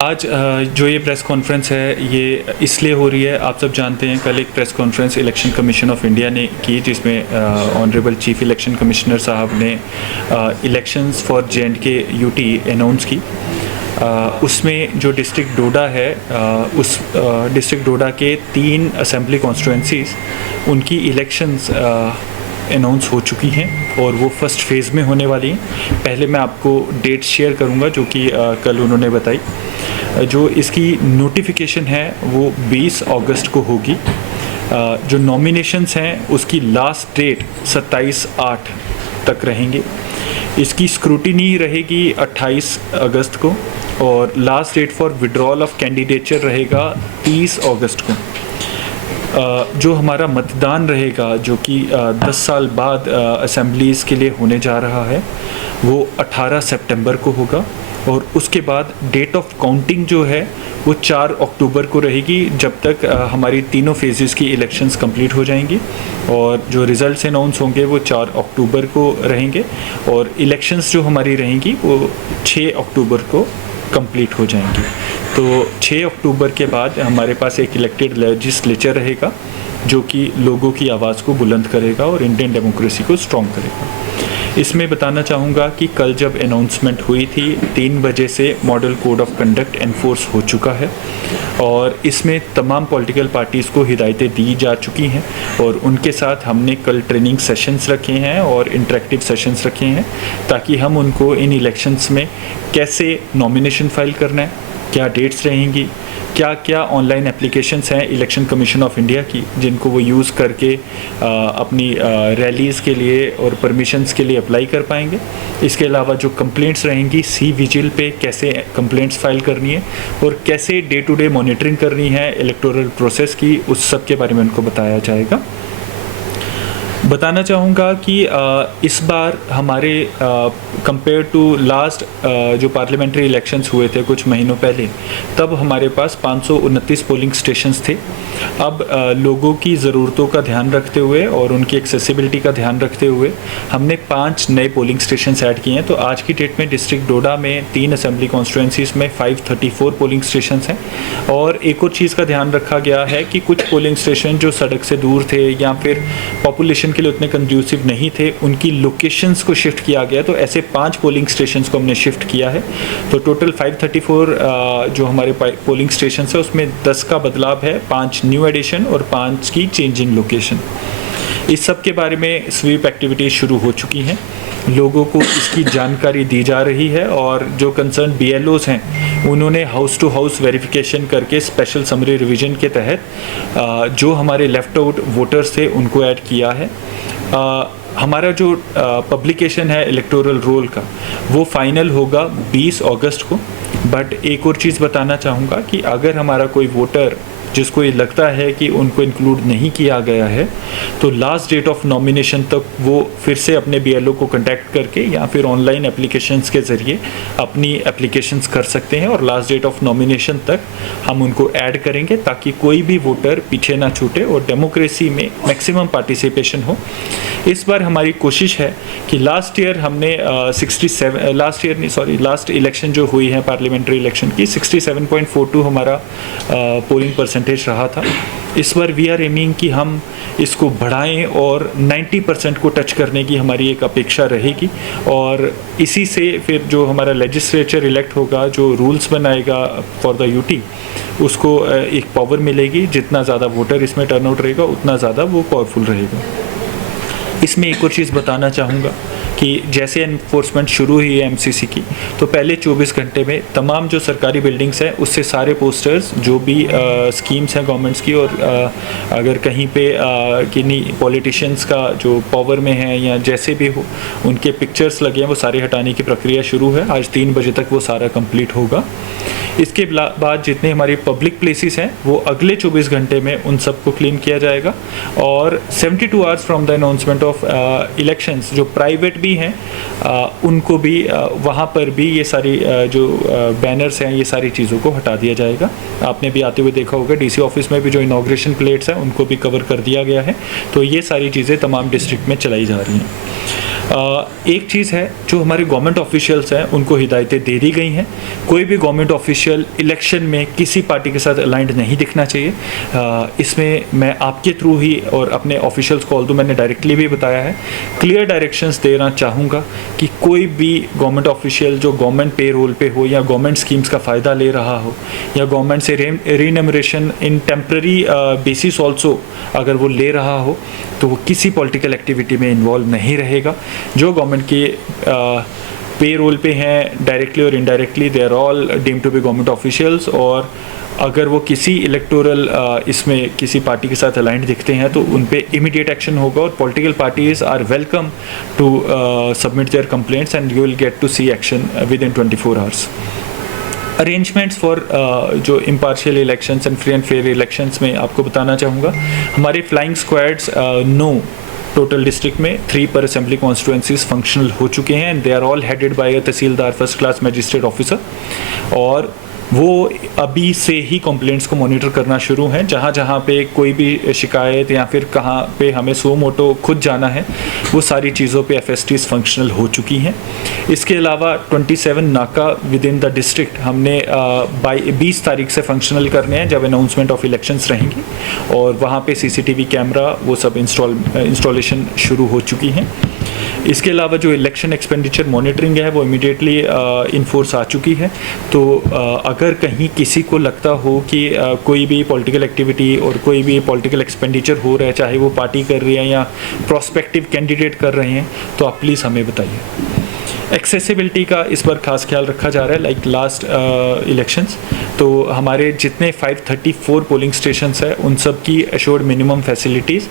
आज जो ये प्रेस कॉन्फ्रेंस है ये इसलिए हो रही है, आप सब जानते हैं कल एक press conference election commission of India ने की जिसमें ऑनरेबल चीफ इलेक्शन कमिश्नर साहब ने elections for J&K UT announce की। उसमें जो डिस्ट्रिक्ट डोडा है उस डिस्ट्रिक्ट डोडा के 3 असेंबली कॉन्स्टिट्यूंसीज़ उनकी इलेक्शंस अनाउंस हो चुकी हैं और वो फर्स्ट फेज़ में होने वाली हैं। पहले मैं आपको डेट शेयर करूंगा जो कि कल उन्होंने बताई। जो इसकी नोटिफिकेशन है वो 20 अगस्त को होगी। जो नॉमिनेशंस हैं उसकी लास्ट डेट 27/8 तक रहेंगे। इसकी स्क्रूटिनी रहेगी 28 अगस्त को और last date for withdrawal of candidature रहेगा 30 अगस्त को। जो हमारा मतदान रहेगा जो कि 10 साल बाद असेंबलीज़ के लिए होने जा रहा है वो 18 सितंबर को होगा और उसके बाद डेट ऑफ काउंटिंग जो है वो 4 अक्टूबर को रहेगी जब तक हमारी तीनों फेजेस की इलेक्शंस कंप्लीट हो जाएंगी और जो रिज़ल्ट्स अनाउंस होंगे वो 4 अक्टूबर को रहेंगे और इलेक्शंस जो हमारी रहेंगी वो 6 अक्टूबर को कंप्लीट हो जाएंगी। तो 6 अक्टूबर के बाद हमारे पास एक इलेक्टेड लेजिस्लेचर रहेगा जो कि लोगों की आवाज़ को बुलंद करेगा और इंडियन डेमोक्रेसी को स्ट्रॉन्ग करेगा। इसमें बताना चाहूँगा कि कल जब अनाउंसमेंट हुई थी 3 बजे से model code of conduct enforce हो चुका है और इसमें तमाम पॉलिटिकल पार्टीज़ को हिदायतें दी जा चुकी हैं और उनके साथ हमने कल ट्रेनिंग सेशंस रखे हैं और इंटरेक्टिव सेशंस रखे हैं ताकि हम उनको इन इलेक्शंस में कैसे नॉमिनेशन फाइल करना है, क्या डेट्स रहेंगी, क्या क्या ऑनलाइन एप्लीकेशंस हैं इलेक्शन कमीशन ऑफ इंडिया की जिनको वो यूज़ करके अपनी रैलीज़ के लिए और परमिशंस के लिए अप्लाई कर पाएंगे। इसके अलावा जो कंप्लेंट्स रहेंगी सी विजिल पे कैसे कंप्लेंट्स फाइल करनी है और कैसे डे टू डे मॉनिटरिंग करनी है इलेक्टोरल प्रोसेस की, उस सब के बारे में उनको बताया जाएगा। बताना चाहूँगा कि इस बार हमारे कंपेयर टू लास्ट जो पार्लियामेंट्री इलेक्शंस हुए थे कुछ महीनों पहले, तब हमारे पास 529 पोलिंग स्टेशंस थे। अब लोगों की ज़रूरतों का ध्यान रखते हुए और उनकी एक्सेसिबिलिटी का ध्यान रखते हुए हमने 5 नए पोलिंग स्टेशंस ऐड किए हैं। तो आज की डेट में डिस्ट्रिक्ट डोडा में 3 असेंबली कॉन्स्टिट्यूंसीज़ में 534 पोलिंग स्टेशंस हैं और एक और चीज़ का ध्यान रखा गया है कि कुछ पोलिंग स्टेशन जो सड़क से दूर थे या फिर पॉपुलेशन के लिए उतने कंड्यूसिव नहीं थे उनकी लोकेशंस को शिफ्ट किया गया। तो ऐसे 5 पोलिंग स्टेशंस को हमने शिफ्ट किया है। तो टोटल 534 जो हमारे पोलिंग स्टेशंस है उसमें 10 का बदलाव है, 5 न्यू एडिशन और 5 की चेंज इन लोकेशन। इस सब के बारे में स्वीप एक्टिविटीज़ शुरू हो चुकी हैं, लोगों को इसकी जानकारी दी जा रही है और जो कंसर्न BLOs हैं उन्होंने हाउस टू हाउस वेरिफिकेशन करके स्पेशल समरी रिवीजन के तहत जो हमारे लेफ्ट आउट वोटर्स थे उनको ऐड किया है। हमारा जो पब्लिकेशन है इलेक्टोरल रोल का वो फाइनल होगा 20 अगस्त को। बट एक और चीज़ बताना चाहूँगा कि अगर हमारा कोई वोटर जिसको ये लगता है कि उनको इंक्लूड नहीं किया गया है तो लास्ट डेट ऑफ नॉमिनेशन तक वो फिर से अपने BLO को कांटेक्ट करके या फिर ऑनलाइन एप्लीकेशंस के ज़रिए अपनी एप्लीकेशंस कर सकते हैं और लास्ट डेट ऑफ नॉमिनेशन तक हम उनको ऐड करेंगे ताकि कोई भी वोटर पीछे ना छूटे और डेमोक्रेसी में मैक्सिमम पार्टिसिपेशन हो। इस बार हमारी कोशिश है कि लास्ट लास्ट इलेक्शन जो हुई है पार्लियामेंट्री इलेक्शन की 67.42 हमारा पोलिंग परसेंटेज रहा था। इस बार वी आर एमिंग कि हम इसको बढ़ाएं और 90% को टच करने की हमारी एक अपेक्षा रहेगी और इसी से फिर जो हमारा लेजिस्लेचर इलेक्ट होगा, जो रूल्स बनाएगा फॉर द UT, उसको एक पावर मिलेगी। जितना ज़्यादा वोटर इसमें टर्नआउट रहेगा उतना ज़्यादा वो पावरफुल रहेगा। इसमें एक और चीज़ बताना चाहूँगा कि जैसे एनफोर्समेंट शुरू हुई है MCC की तो पहले 24 घंटे में तमाम जो सरकारी बिल्डिंग्स हैं उससे सारे पोस्टर्स जो भी स्कीम्स हैं गवर्नमेंट्स की और अगर कहीं पे किन्हीं पॉलिटिशियंस का जो पावर में है या जैसे भी हो उनके पिक्चर्स लगे हैं वो सारे हटाने की प्रक्रिया शुरू है। आज 3 बजे तक वो सारा कंप्लीट होगा। इसके बाद जितने हमारे पब्लिक प्लेसेस हैं वो अगले 24 घंटे में उन सबको क्लीन किया जाएगा और 72 hours from the announcement of elections जो प्राइवेट भी हैं उनको भी वहाँ पर भी ये सारी जो बैनर्स हैं ये सारी चीज़ों को हटा दिया जाएगा। आपने भी आते हुए देखा होगा DC ऑफिस में भी जो इनॉग्रेशन प्लेट्स हैं उनको भी कवर कर दिया गया है। तो ये सारी चीज़ें तमाम डिस्ट्रिक्ट में चलाई जा रही हैं। एक चीज़ है, जो हमारे गवर्नमेंट ऑफिशियल्स हैं उनको हिदायतें दे दी गई हैं, कोई भी गवर्नमेंट ऑफिशियल इलेक्शन में किसी पार्टी के साथ अलाइंड नहीं दिखना चाहिए। इसमें मैं आपके थ्रू ही और अपने ऑफिशियल्स को ऑल्दो मैंने डायरेक्टली भी बताया है, क्लियर डायरेक्शंस देना चाहूँगा कि कोई भी गवर्नमेंट ऑफिशियल जो गवर्नमेंट पे रोल पे हो या गवर्नमेंट स्कीम्स का फ़ायदा ले रहा हो या गवर्नमेंट से रीनमरेशन इन टेम्प्रेरी बेसिस ऑल्सो अगर वो ले रहा हो, तो वो किसी पॉलिटिकल एक्टिविटी में इन्वॉल्व नहीं रहेगा। जो गवर्नमेंट के पे रोल पे हैं डायरेक्टली और indirectly, they are all deemed to be government officials, और अगर वो किसी इलेक्टोरल इसमें किसी पार्टी के साथ अलाइंड दिखते हैं तो उन पे इमीडिएट एक्शन होगा, और political parties are welcome to submit their complaints and you will get to see action within 24 hours. Arrangements for जो impartial elections and free and fair elections में आपको बताना चाहूँगा, हमारे फ्लाइंग स्क्वाड्स 9 टोटल डिस्ट्रिक्ट में 3 पर assembly constituencies functional हो चुके हैं and they are all headed by a tehsildar first class magistrate officer, और वो अभी से ही कंप्लेंट्स को मॉनिटर करना शुरू हैं। जहाँ जहाँ पे कोई भी शिकायत या फिर कहाँ पे हमें सो मोटो खुद जाना है, वो सारी चीज़ों पे एफएसटीज फंक्शनल हो चुकी हैं। इसके अलावा 27 नाका विद इन द डिस्ट्रिक्ट हमने 20 तारीख से फंक्शनल करने हैं, जब अनाउंसमेंट ऑफ इलेक्शंस रहेंगी, और वहाँ पे सीसीटीवी कैमरा वो सब इंस्टॉलेशन शुरू हो चुकी हैं। इसके अलावा जो इलेक्शन एक्सपेंडिचर मॉनिटरिंग है वो इमीडिएटली इन फोर्स आ चुकी है। तो अगर कहीं किसी को लगता हो कि कोई भी पॉलिटिकल एक्टिविटी और कोई भी पॉलिटिकल एक्सपेंडिचर हो रहा है, चाहे वो पार्टी कर रही है या प्रोस्पेक्टिव कैंडिडेट कर रहे हैं, तो आप प्लीज़ हमें बताइए। एक्सेसिबिलिटी का इस बार खास ख्याल रखा जा रहा है, लाइक लास्ट इलेक्शंस, तो हमारे जितने 534 पोलिंग स्टेशंस हैं उन सब की एश्योर्ड मिनिमम फैसिलिटीज़